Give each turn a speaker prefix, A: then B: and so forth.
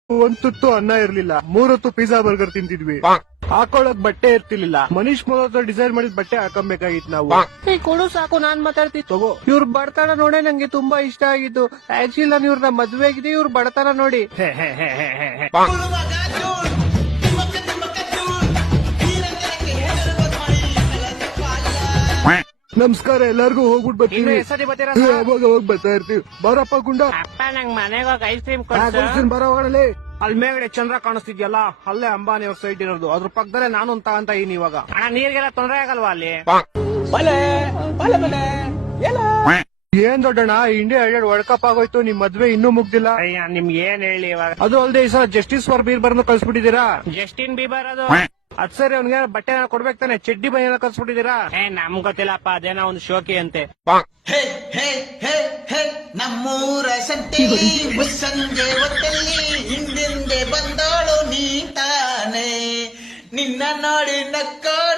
A: ಒಂದ್ ತುತ್ತು ಅನ್ನ ಇರ್ಲಿಲ್ಲ, 3 ಹೊತ್ತು ಪಿಜ್ಜಾ ಬರ್ಗರ್ ತಿಂತಿದ್ವಿ. ಹಾಕೊಳಕ್ ಬಟ್ಟೆ ಇರ್ತಿರ್ಲಿಲ್ಲ, ಮನೀಶ್ ಮಲ್ಹೋತ್ರ ಡಿಸೈನ್ ಮಾಡಿದ ಬಟ್ಟೆ ಹಾಕೊಬೇಕಾಗಿತ್ತು ನಾವು. ಕೊಡು ಸಾಕು, ನಾನ್ ಮಾತಾಡ್ತೀನಿ ತಗೋ. ಇವ್ರ ಬಡತನ ನೋಡೇ ನಂಗೆ ತುಂಬಾ ಇಷ್ಟ ಆಗಿತ್ತು. ಆಕ್ಚುಲಿ ನಾನು ಇವ್ರನ್ನ ಮದ್ವೆ ಆಗಿದೆ, ಇವ್ರ ಬಡತನ ನೋಡಿ. ನಮಸ್ಕಾರ, ಎಲ್ಲಾರ್ಗು ಹೋಗ್ಬಿಟ್ಟು ಬರ್ತೀವಿ. ಯಾವಾಗ ಬರ್ತಾ ಇರ್ತೀವಿ. ಬರಪ್ಪ ಗುಂಡ,
B: ನಂಗ್ ಮನೆಗೆ ಹೋಗಿ ಐಸ್ ಕ್ರೀಮ್
A: ಬರೋ ಒಳಗಡೆ. ಅಲ್ಲಿ ಮೇಗಡೆ ಚಂದ್ರ ಕಾಣಿಸ್ತಿದ್ಯಲ್ಲ, ಅಲ್ಲೇ ಅಂಬಾನಿ ಅವ್ರ ಸೈಟ್ ಇರೋದು. ಅದ್ರ ಪಕ್ಕದಲ್ಲೇ ನಾನು ಅಂತ ಇದೀನಿ ಇವಾಗ.
B: ನೀರ್ಗೆಲ್ಲ ತೊಂದ್ರೆ ಆಗಲ್ವಾ ಅಲ್ಲಿ?
A: ಏನ್ ದೊಡ್ಡಣ್ಣ, ಇಂಡಿಯಾ ವರ್ಲ್ಡ್ ಕಪ್ ಆಗೋಯ್ತು, ನಿಮ್ ಮದ್ವೆ ಇನ್ನೂ ಮುಗ್ದಿಲ್ಲ.
B: ಅಯ್ಯ, ನಿಮ್ಗೆ ಏನ್ ಹೇಳಿ ಇವಾಗ.
A: ಅದು ಅಲ್ಲದೆ ಈ ಸಲ ಜಸ್ಟಿಸ್ ಫಾರ್ ಬೀರ್ಬರ್ನ ಕಳ್ಸ್ಬಿಟ್ಟಿದೀರಾ.
B: ಜಸ್ಟಿನ್ ಬೀಬರ್ ಅದು.
A: ಅದ್ ಸರಿ, ಅವ್ನಿಗೆ ಬಟ್ಟೆ ಕೊಡ್ಬೇಕು ತಾನೆ, ಚಡ್ಡಿ ಬೈನ ಕಳ್ಸ್ಬಿಟ್ಟಿದೀರಾ.
B: ನಮ್ ಗೊತ್ತಿಲ್ಲಪ್ಪ, ಅದೇನೋ ಒಂದು ಶೋಕಿ ಅಂತೆ.
C: ನಮ್ಮೂರ ಸಂತೆಯಲ್ಲಿ ಮುಸ್ಸಂಜೆ ಹೊತ್ತಲ್ಲಿ ಹಿಂದಿಂದೆ ಬಂದೋಳು ನೀ ತಾನೆ, ನಿನ್ನ ನೋಡಿ ನಕ್ಕೋ